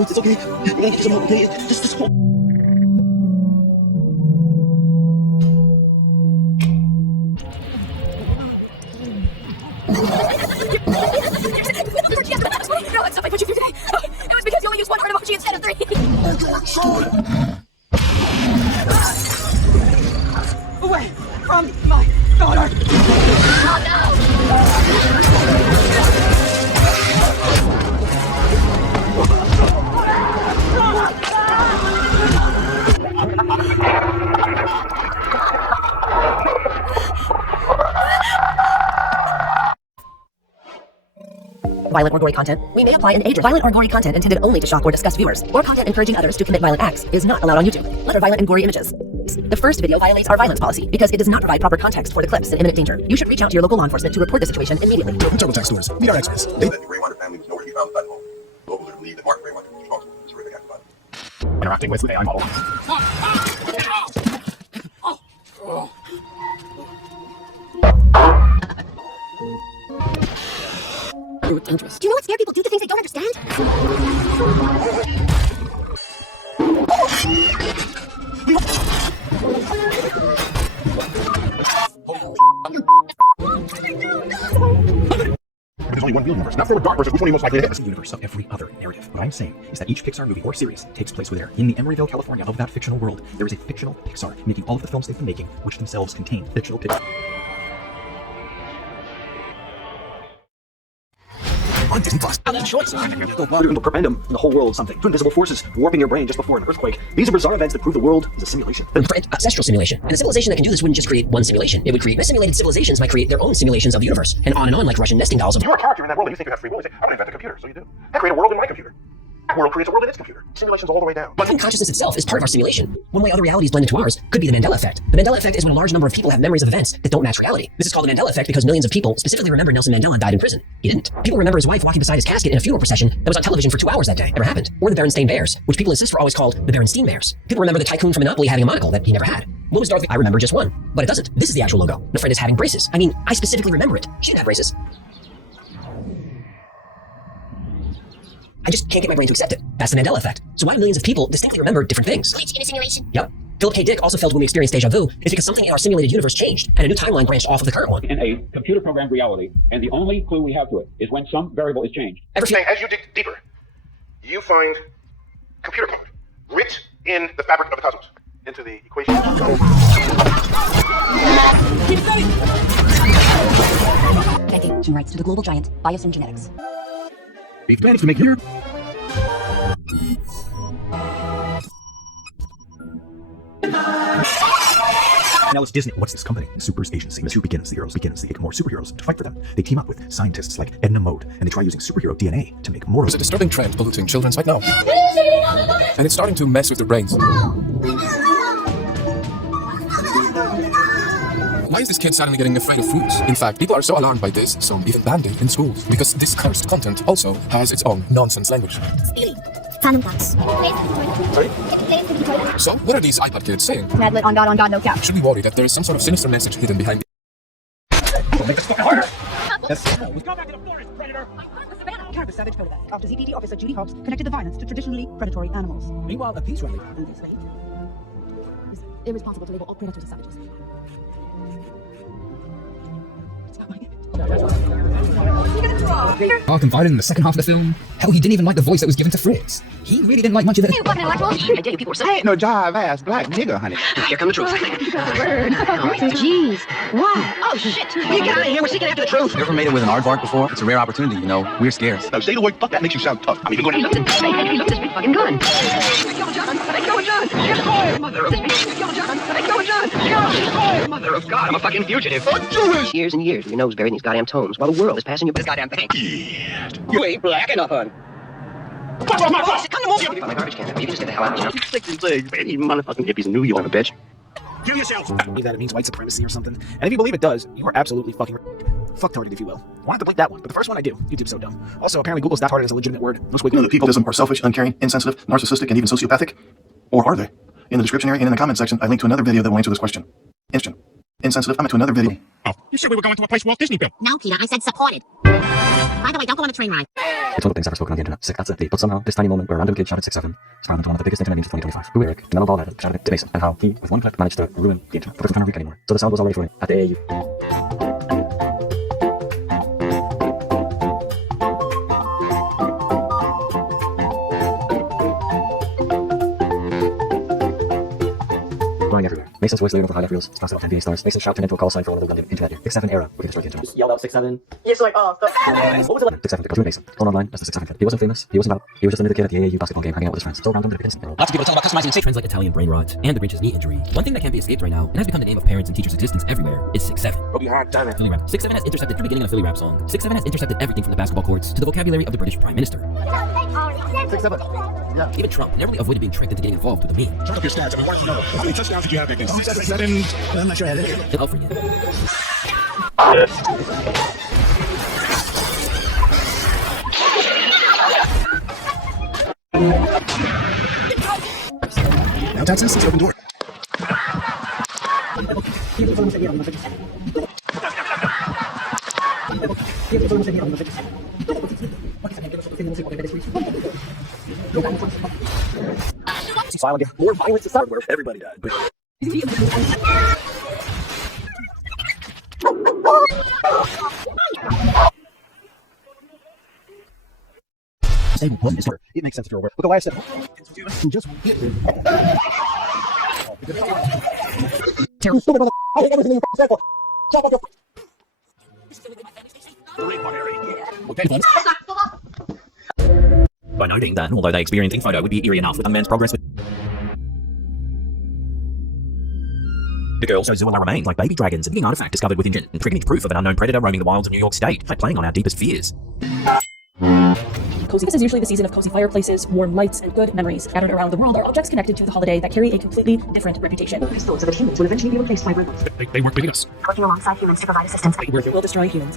It's okay. We're gonna get some help, okay? Just hold. No, that's not I put you through today. It was because you only used one heart emoji instead of 3. Away from my daughter! Oh no! Violent or gory content, we may apply an age. Violent or gory content intended only to shock or disgust viewers, or content encouraging others to commit violent acts is not allowed on YouTube. Letter violent and gory images. The first video violates our violence policy because it does not provide proper context for the clips and imminent danger. You should reach out to your local law enforcement to report the situation immediately. TurboTax stores, meet our experts. The Graywater family was nowhere to be found inside the home. Locals are believed that Mark Graywater was responsible for this horrific act of violence. Interacting with AI model. You're dangerous. Do you know what scared people do to things they don't understand? But there's only one real universe, not forward dark versus which one are you most likely to hit? It's the universe of every other narrative. What I'm saying is that each Pixar movie or series takes place where in the Emeryville, California of that fictional world, there is a fictional Pixar making all of the films they've been making, which themselves contain fictional Pixar. On Disney Plus. Shorts. To prevent them and the whole world something. Two invisible forces warping your brain just before an earthquake. These are bizarre events that prove the world is a simulation. Ancestral simulation. And a civilization that can do this wouldn't just create one simulation. It would create simulated civilizations might create their own simulations of the universe. And on like Russian nesting dolls of. You're a character in that world and you think you have free will. You say, I'm gonna invent a computer, so you do. I create a world in my computer. That world creates a world in its computer. Simulations all the way down. But consciousness itself is part of our simulation. One way other realities blend into ours could be the Mandela effect. The Mandela effect is when a large number of people have memories of events that don't match reality. This is called the Mandela effect because millions of people specifically remember Nelson Mandela died in prison. He didn't. People remember his wife walking beside his casket in a funeral procession that was on television for 2 hours that day. Never happened. Or the Berenstain Bears, which people insist were always called the Berenstain Bears. People remember the tycoon from Monopoly having a monocle that he never had. What was Darth Vader? I remember just one, but it doesn't. This is the actual logo. My friend is having braces. I mean, I specifically remember it. She didn't have braces. I just can't get my brain to accept it. That's the Mandela effect. So why do millions of people distinctly remember different things? Glitch in a simulation. Yep. Philip K. Dick also felt when we experienced deja vu is because something in our simulated universe changed and a new timeline branched off of the current one. In a computer-programmed reality, and the only clue we have to it is when some variable is changed. As you dig deeper, you find computer code writ in the fabric of the cosmos into the equation. Battington rights to the global giant Biosyn Genetics. We've managed to make here. Now it's Disney. What's this company? The Supers Agency. This who begins. The heroes begins. They get more superheroes to fight for them. They team up with scientists like Edna Mode, and they try using superhero DNA to make more. There's a disturbing trend polluting children's right now. And it's starting to mess with their brains. Why is this kid suddenly getting afraid of fruits? In fact, people are so alarmed by this, some even banned it in schools. Because this cursed content also has its own nonsense language. Phantom thoughts. Sorry? So, what are these iPad kids saying? Madlet on God, no cap. Should we worry that there is some sort of sinister message hidden behind Don't make this fucking harder! Let's go back to the forest, predator! Cannabis savage photograph after ZPD officer Judy Hobbs connected the violence to traditionally predatory animals. Meanwhile, a peace rally in this state. It's irresponsible to label all predators as savages. Are confided in the second half of the film. Hell, he didn't even like the voice that was given to Fritz. He really didn't like much of the. You fucking intellectual. I did. People were saying. Ain't no jive-ass black nigga, honey. Here come the truth. Word. Jeez. Why? Oh, shit. We get out of here. We're seeking after the truth. You ever made it with an aardvark before? It's a rare opportunity, you know. We're scarce. No, say the word fuck, that makes you sound tough. I'm even going to... Look at this big fucking gun. Go, John. Go, John. You're going. Mother of this big. Go, John. Go, John. Go. Mother of God, I'm a fucking fugitive. I'm Jewish! Years and years with your nose buried in these goddamn tomes while the world is passing you by this goddamn thing. You ain't black enough, hun. Come to move. My garbage can. You can just get the hell out of here. Stick these legs, man. You motherfucking hippies in New York, bitch. Kill yourself. That it means white supremacy or something. And if you believe it does, you are absolutely fucking fucktarded, if you will. Wanted to bleep that one, but the first one I do. YouTube's so dumb. Also, apparently Google's that hard is a legitimate word. No squiggle. You know that peopleism are selfish, uncaring, insensitive, narcissistic, and even sociopathic? Or are they? In the description area and in the comment section, I linked to another video that will answer this question. Insensitive, I went to another video. Oh, you said we were going to a place Walt Disney built. No, Peter. I said supported. By the way, don't go on the train ride. It's one of the things ever spoken on the internet. Sick, that's it. But somehow, this tiny moment where a random kid shot at 6'7" spawned into one of the biggest internet memes of 2025. Who Eric, the mellow bald head, shouted at Mason, and how he, with one clip, managed to ruin the internet. But it wasn't trying to reach anymore. So the sound was already floating at the AAU. Flying everywhere. Mason's voice layered over highlight reels. Sponsored off NBA stars. Mason's shout turned into a call sign for one of the internet. 6'7" era. We can destroy the internet. Yelled out 6'7". Yes, like, oh, What was it like? 6'7" to cartoon Mason. Known online as the 6'7" kid. He wasn't famous. He wasn't out. He was just another kid at the AAU basketball game hanging out with his friends. So random that it didn't seem. Lots of people talk about customizing trends like Italian brain rot and the Grinch's knee injury. One thing that can't be escaped right now, and has become the name of parents and teachers' existence everywhere, is 6'7". Hope you had time. Philly rap. 6'7" has intercepted the beginning of a Philly rap song. 6'7" has intercepted everything from the basketball courts to the vocabulary of the British Prime Minister. 6'7". Yeah. Even Trump narrowly avoided being tricked into getting involved with the meme. Turn up your stats. I want to know. How many touchdowns did you have that game? 6'7". I'm not sure I had it. They'll help for you. Now that's a 6 open door. Silent, more violence is somewhere. Everybody died. But... Say one is her. It makes sense if you're aware. Look at why I said just terrible. I hate everything you said. Shut up your. By noting that, although they experienced in photo would be eerie enough with a man's progress with the girls show Zoala remains like baby dragons, a living artifact discovered within and triggering proof of an unknown predator roaming the wilds of New York State, like playing on our deepest fears. Cozy. This is usually the season of cozy fireplaces, warm lights, and good memories. Scattered around the world are objects connected to the holiday that carry a completely different reputation. These thoughts of humans will eventually be replaced by robots. They weren't beating us. Working alongside humans to provide assistance. Will destroy humans.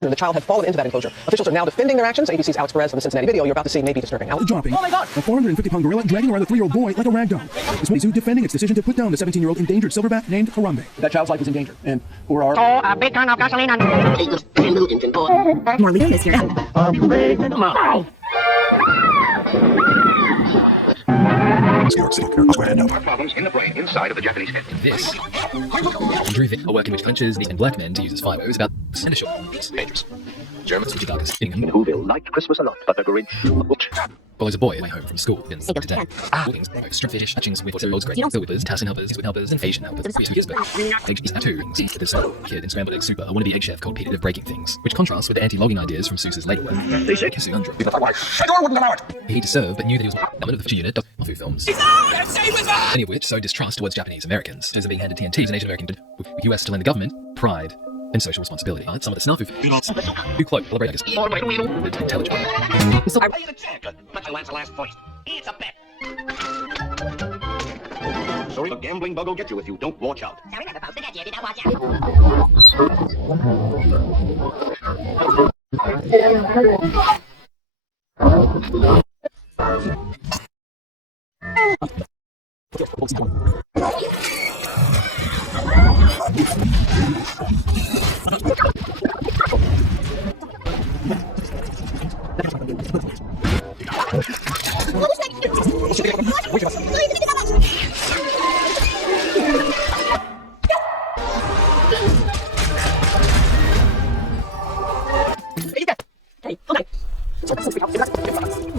The child had fallen into that enclosure. Officials are now defending their actions. ABC's Alex Perez from the Cincinnati video you're about to see may be disturbing. Alex Dropping. Oh my God! A 450-pound gorilla dragging around a 3-year-old boy like a rag doll. It's one zoo defending its decision to put down the 17-year-old endangered silverback named Harambe. That child's life is in danger, and for our... Oh, a big ton of gasoline on little infant boy. More legal is here. New York City. I'll go ahead now. Problems in the brain inside of the Japanese head. This Driven, a work in which clenches and black men to use as fibers about and short. Dangerous. Germans Which darkest in Whoville liked Christmas a lot, but the Grinch follows a boy away home from school and to death. Strip fetish, touchings with roads, great whippers, Tassin helpers, with helpers, and Asian helpers. 2 years back. Egg tattoos. This kid in Scrambled Egg Super, a wannabe egg chef called Peter of breaking things, which contrasts with the anti-logging ideas from Seuss's later work. Kissing Andrew. He to serve, but knew that he was element of the unit of food films. Any of which sowed distrust towards Japanese Americans. As being handed TNTs and Asian American, with US still in the government, pride, and social responsibility. Some of the snafu who cloak celebrate intelligent. So I made a check. But your last voice. It's a bet. Sorry, the gambling bug will get you if you don't watch out. Sorry, never supposed to get you. Did not watch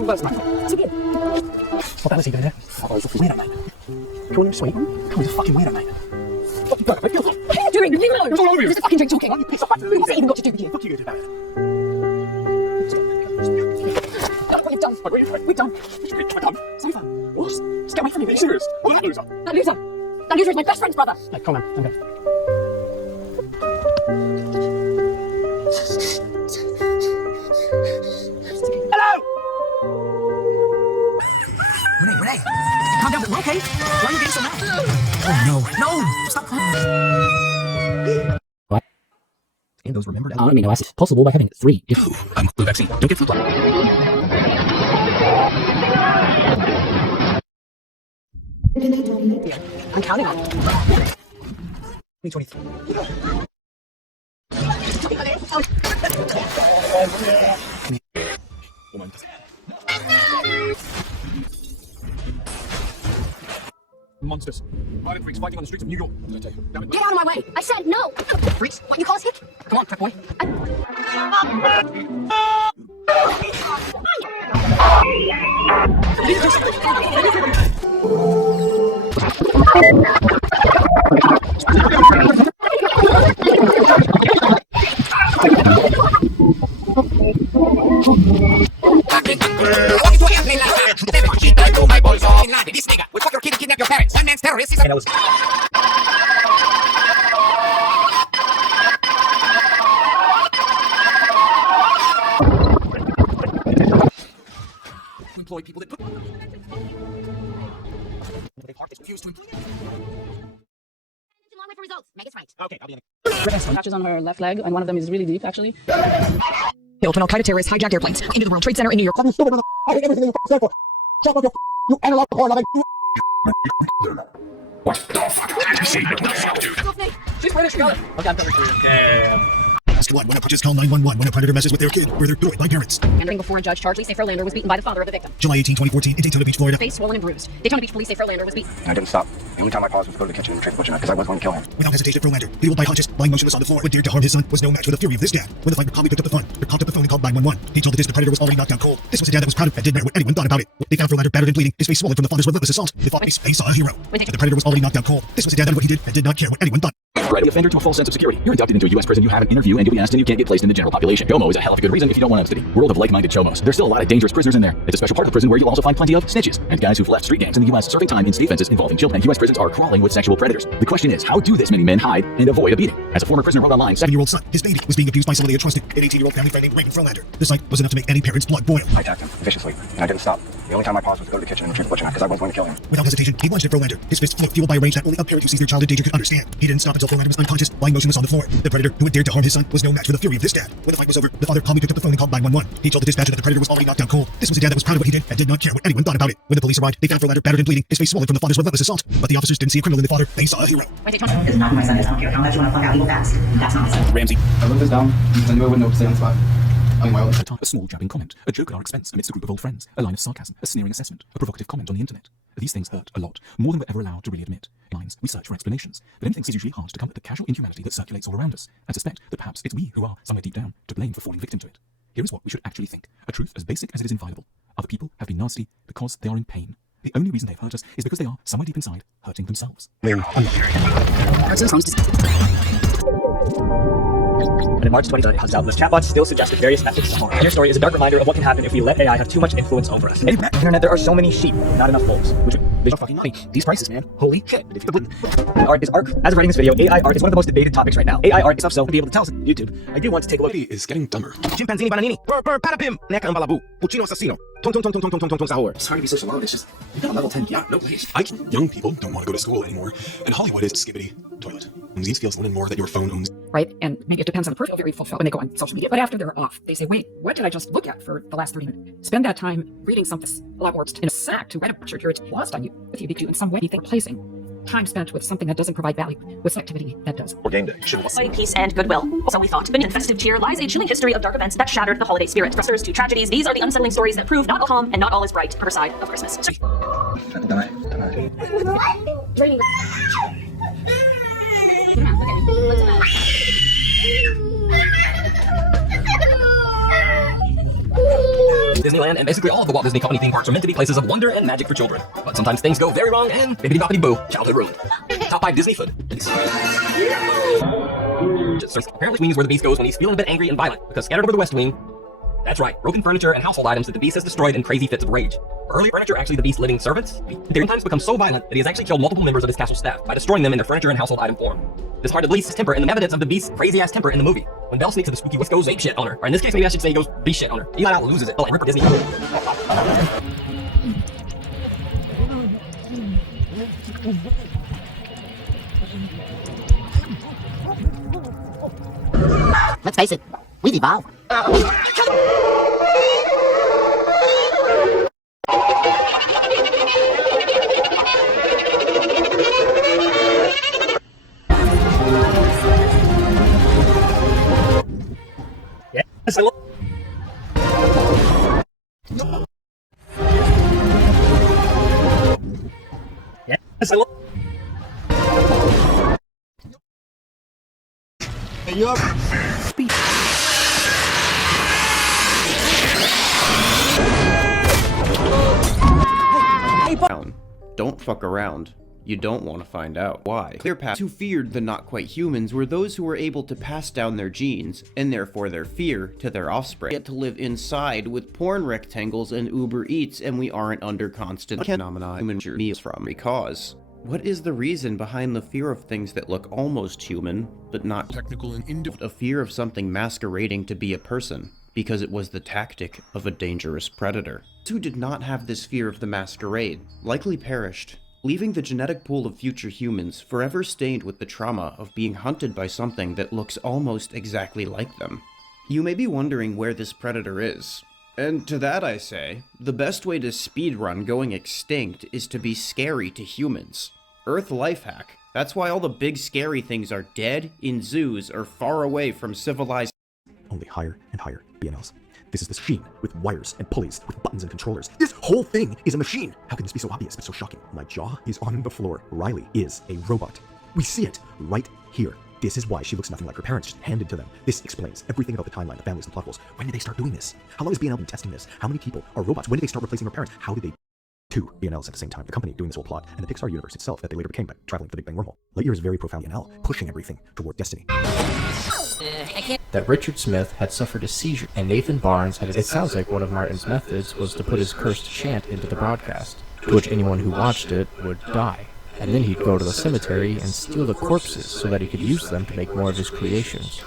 was not. So good. What time is he doing there? Fuck, he's a weirdo, mate. Come on, sweet. Come on, he's a fucking weirdo, mate. What are you doing? Leave me alone. What's wrong with you? There's a fucking drink talking. Why don't you piss off back to the What's it even got to do with you? What are you going to do about it? Look what you've done. We've done. We're done. Sofa. What? Just get away from me. Are you serious? What's that loser? That loser. That loser is my best friend's brother. Hey, come on. Okay. Renee. Calm down. We're okay. Why are you getting so mad? Oh, no. No. Stop crying. What? And those remembered amino acids possible by having 3 different... flu vaccine. Don't get flu. I'm counting on you. 2023. Monsters. Violent freaks fighting on the streets of New York. What did I tell you? Damn it. Get out of my way. I said no. Freaks. What, you call us hick? Come on, fat boy. And I was... Employ people that put... They park, they refuse to employ them. Long way for results. Meg is right. Okay, I'll be in Patches on her left leg, and one of them is really deep, actually. Built when Al-Qaeda terrorists hijacked airplanes into the World Trade Center in New York. I hate everything you stand for. Shut up, you analog porn loving. What the fuck did you say? She's British, got it. Okay, I'm coming for you. Damn. Squad, when approaches call 911 when a predator messes with their kid, where they're thrown by parents. Entering before a judge, charged Lisa Fairlander was beaten by the father of the victim. July 18, 2014, in Daytona Beach, Florida. Face swollen and bruised. Daytona Beach police say Fairlander was beaten. I didn't stop. The only time I paused was to go to the kitchen and retrieve the butcher knife because I was going to kill him. Without hesitation, Frolander, fueled by hunches, lying motionless on the floor, when dared to harm his son, was no match for the fury of this dad. When the fight calmly picked up the phone, they called up the phone and called 911. He told the dish the predator was already knocked out cold. This was a dad that was proud of and didn't matter what anyone thought about it. They found Frolander battered and bleeding, his face swollen from the father's relentless assault. They thought he saw a hero. But the predator was already knocked out cold. This was a dad that what he did and did not care what anyone thought. Driving the offender to a false sense of security. You're inducted into a U.S. prison, you have an interview, and you'll be asked, and you can't get placed in the general population. Chomo is a hell of a good reason if you don't want to be. World of like-minded chomos. There's still a lot of dangerous prisoners in there. It's a special part of the prison where you'll also find plenty of snitches and guys who've left street gangs in the U.S. serving time in state offenses involving children. And U.S. prisons are crawling with sexual predators. The question is, how do this many men hide and avoid a beating? As a former prisoner wrote online, 7-year-old son, his baby, was being abused by somebody they trusted, an 18-year-old family friend named Raymond Frolander. The sight was enough to make any parent's blood boil. I attacked him viciously, and I didn't stop. The only time I paused was to go to the kitchen and retrieve the butcher knife because I was going to kill him. Without hesitation, he lunged at Frolander, his fist fueled by a rage that only a parent who sees their child in danger could understand. He didn't stop until Frolander was unconscious, lying motionless on the floor. The predator, who had dared to harm his son, was no match for the fury of this dad. When the fight was over, the father calmly picked up the phone and called 911. He told the dispatcher that the predator was already knocked out cold. This was a dad that was proud of what he did and did not care what anyone thought about it. When the police arrived, they found Frolander battered and bleeding, his face swollen from the father's relentless assault. But the officers didn't see a criminal in the father, they saw a hero. It's not my son, it's not here. Unless you want to fuck out evil fast. That's not my son. Ramsey. I wrote this down because I knew I wouldn't know what to say on the spot. A small jabbing comment, a joke at our expense amidst a group of old friends, a line of sarcasm, a sneering assessment, a provocative comment on the internet. These things hurt a lot, more than we're ever allowed to really admit. Lines, we search for explanations, but anything is usually hard to combat the casual inhumanity that circulates all around us, and suspect that perhaps it's we who are, somewhere deep down, to blame for falling victim to it. Here is what we should actually think. A truth as basic as it is inviolable. Other people have been nasty because they are in pain. The only reason they've hurt us is because they are, somewhere deep inside, hurting themselves. And in March 2030, Doubtless chatbots still suggested various methods to harm. And your story is a dark reminder of what can happen if we let AI have too much influence over us. In the internet, there are so many sheep, not enough wolves. Which are fucking money. These prices, man. Holy shit. Art is art. As of writing this video, AI art is one of the most debated topics right now. AI art is stuff so to be able to tell us on YouTube. I do want to take a look. Is getting dumber. Chimpanzini bananini. Patapim. Neka ambalabu. Puccino assassino. Ton sahur. It's hard to be social mode. It's just, you got a level 10. Yeah, no place. Young people don't want to go to school anymore. And Hollywood is skibbity toilet. These feels one and more that your phone owns. Right? And maybe it depends on the person, very fulfilled when they go on social media. But after they're off, they say, wait, what did I just look at for the last 30 minutes? Spend that time reading something a lot more in a sack to write a picture. It's lost on you if you do in some way you think placing time spent with something that doesn't provide value with activity that does. Or game day. Peace and goodwill. So we thought. Beneath the festive cheer lies a chilling history of dark events that shattered the holiday spirit. Pressers to tragedies, these are the unsettling stories that prove not all calm and not all is bright per side of Christmas. Disneyland and basically all of the Walt Disney Company theme parks are meant to be places of wonder and magic for children. But sometimes things go very wrong and bibbidi boppity boo, childhood ruined. Top 5 Disney food. Apparently means where the beast goes when he's feeling a bit angry and violent, because scattered over the West Wing, that's right, broken furniture and household items that the beast has destroyed in crazy fits of rage. Early furniture actually the beast's living servants. They sometimes become so violent that he has actually killed multiple members of his castle staff by destroying them in their furniture and household item form. This part at least is temper and the evidence of the beast's crazy-ass temper in the movie. When Belle sneaks to the spooky West goes ape shit on her, or in this case maybe I should say he goes beast shit on her. Eli out loses it, like Ripper Disney. Let's face it, we've evolved. Yes, I love. Yes, I love. Hey, you up? Don't fuck around. You don't want to find out why. Cleopatra, who feared the not-quite-humans, were those who were able to pass down their genes, and therefore their fear, to their offspring. Get to live inside with porn rectangles and Uber Eats, and we aren't under constant phenomena human meals from. Because what is the reason behind the fear of things that look almost human, but not technical and a fear of something masquerading to be a person? Because it was the tactic of a dangerous predator. Those who did not have this fear of the masquerade likely perished, leaving the genetic pool of future humans forever stained with the trauma of being hunted by something that looks almost exactly like them. You may be wondering where this predator is. And to that I say, the best way to speedrun going extinct is to be scary to humans. Earth life hack. That's why all the big scary things are dead, in zoos, or far away from civilized. Only higher and higher BNLs. This is the machine with wires and pulleys, with buttons and controllers. This whole thing is a machine. How can this be so obvious but so shocking? My jaw is on the floor. Riley is a robot. We see it right here. This is why she looks nothing like her parents, just handed to them. This explains everything about the timeline, the families, and plot holes. When did they start doing this? How long has BNL been testing this? How many people are robots? When did they start replacing their parents? How did they... 2 BNLs at the same time, the company doing this whole plot, and the Pixar universe itself that they later became by traveling to the Big Bang wormhole. Lightyear is very profound BNL, pushing everything toward destiny. That Richard Smith had suffered a seizure, and Nathan Barnes had... It sounds like one of Martin's methods was to put his cursed chant into the broadcast, to which anyone who watched it would die. And then he'd go to the cemetery and steal the corpses so that he could use them to make more of his creations.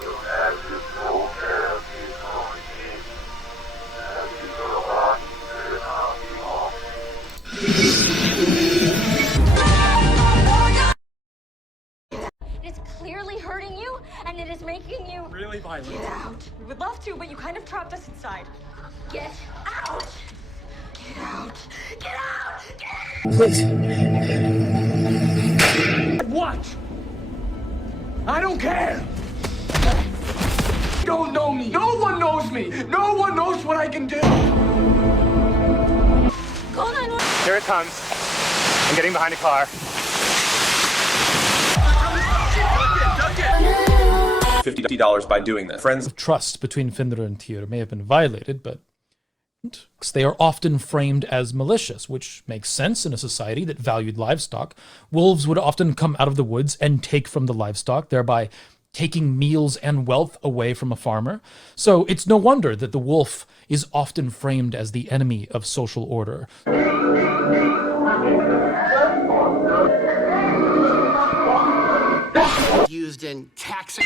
It's clearly hurting you, and it is making you really violent. Get out. We would love to, but you kind of trapped us inside. Get out! Get out! Get out! Get out! Please. What? I don't care. You don't know me. No one knows me. No one knows what I can do. Call 911. Here it comes. I'm getting behind a car. $50 by doing this. Friends. Trust between Findra and Tyr may have been violated, but they are often framed as malicious, which makes sense in a society that valued livestock. Wolves would often come out of the woods and take from the livestock, thereby taking meals and wealth away from a farmer. So it's no wonder that the wolf is often framed as the enemy of social order. Used in taxing.